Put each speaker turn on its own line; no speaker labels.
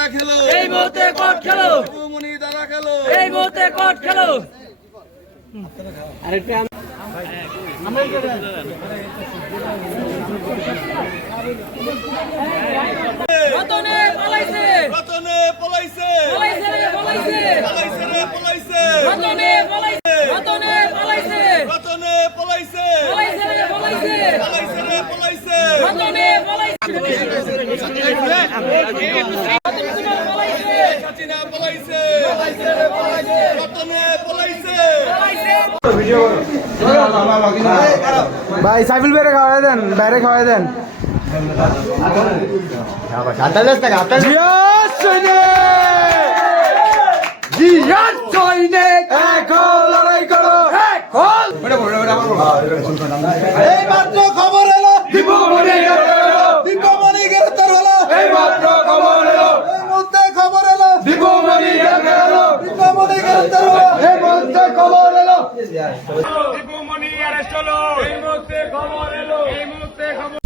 দাদা খেলো।
এই মুহূর্তে কট খেলো।
শিবমণি দাদা খেলো।
এই মুহূর্তে কট খেলো। রতনে পালাইছে।
রতনে পলাইছে।
পালাইছে রে পালাইছে।
পলাইছে রে পলাইছে।
রতনে পালাইছে রতনে পালাইছে।
রতনে পলাইছে।
পালাইছে রে পালাইছে।
পলাইছে রে পলাইছে।
রতনে পালাইছে। পলাইছে।
ভাই সাইফুল বেড়ে খাওয়াই দেন বাইরে খাওয়াই দেন। জিয়াস সৈনিক জিয়াস সৈনিক এখন লড়াই করো এখন
এই মাত্র খবর এলো
দীপমণি
দীপমণি গ্রেফতার হলো
এই মাত্র খবর এলো
এই মুহূর্তে খবর এলো
দীপমণি এলো
দীপমণি গ্রেফতার হলো
এই মুহূর্তে খবর এলো
দীপমণি অ্যারেস্ট হলো এই মুহূর্তে খবর এলো। এই মুহূর্তে খবর